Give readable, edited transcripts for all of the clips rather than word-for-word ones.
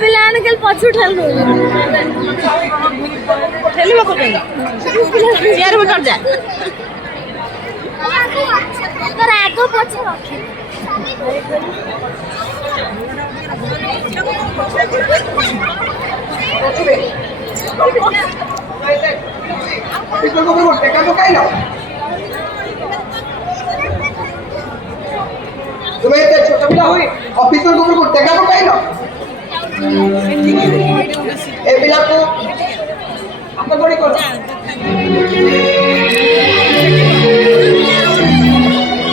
ପିଲାମାନେ ଖାଲି ପଛକୁ ଠେଲୁ ଠେଲିବ କରୁଛନ୍ତି ଚେୟାର ବି କରିଯା ତୋର ଆଗ ପଛ ରଖେ तुम्हें इतने छोटा पिला हुई ऑफिसर को बिल्कुल टेका को पाई लो ए पिला को आपका बड़ी कौन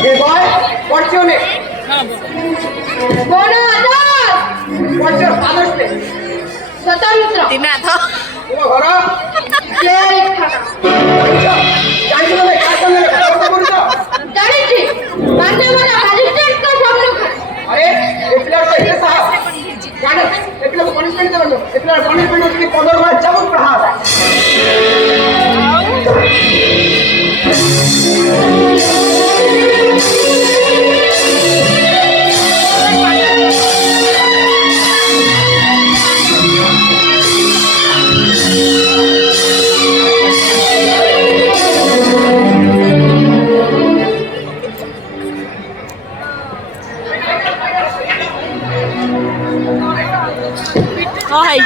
a boy what's your name बोलो आदर्श व्हाट्स योर फादर्स नेम स्वतंत्र दिनाथ तुम घर जेल खाना जानिছো না কার সঙ্গে কথা বলছো জানিছি কানে মানে ম্যাজিস্ট্রেট का सामने अरे ए पिला को इतने साहब जाने ए पिला को पनिशमेंट दे दो ए पिला पनिशमेंट होती है 15 बार चाबुक प्रहार हाँ है